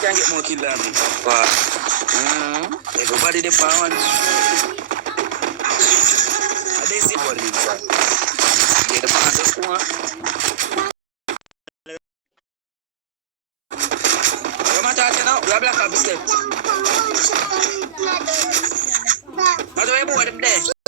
can get more kill than me. But everybody the pound. They see what it is. Get the pound to school. Come on, touch now. Grab like a biscuit. How do I move them there?